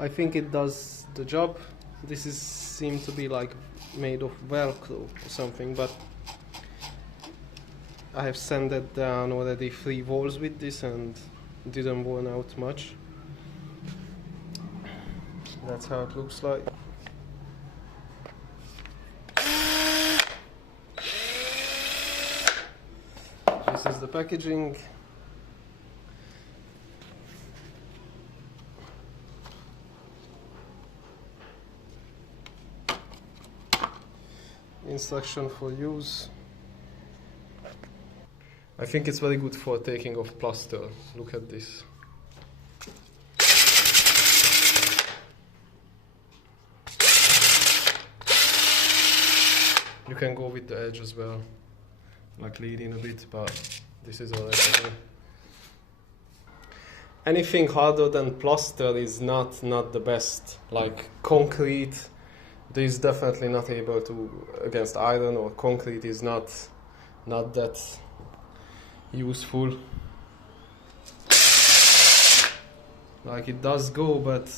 I think it does the job. This is seemed to be like made of velcro or something, but I have sanded down already 3 walls with this and didn't worn out much. That's how it looks like. This is the packaging. Instruction for use. I think it's very good for taking off plaster. Look at this. You can go with the edge as well, like lead in a bit, but this is alright. Anything harder than plaster is not the best. Like concrete, this is definitely not able to against iron, or concrete is not that useful. Like it does go, but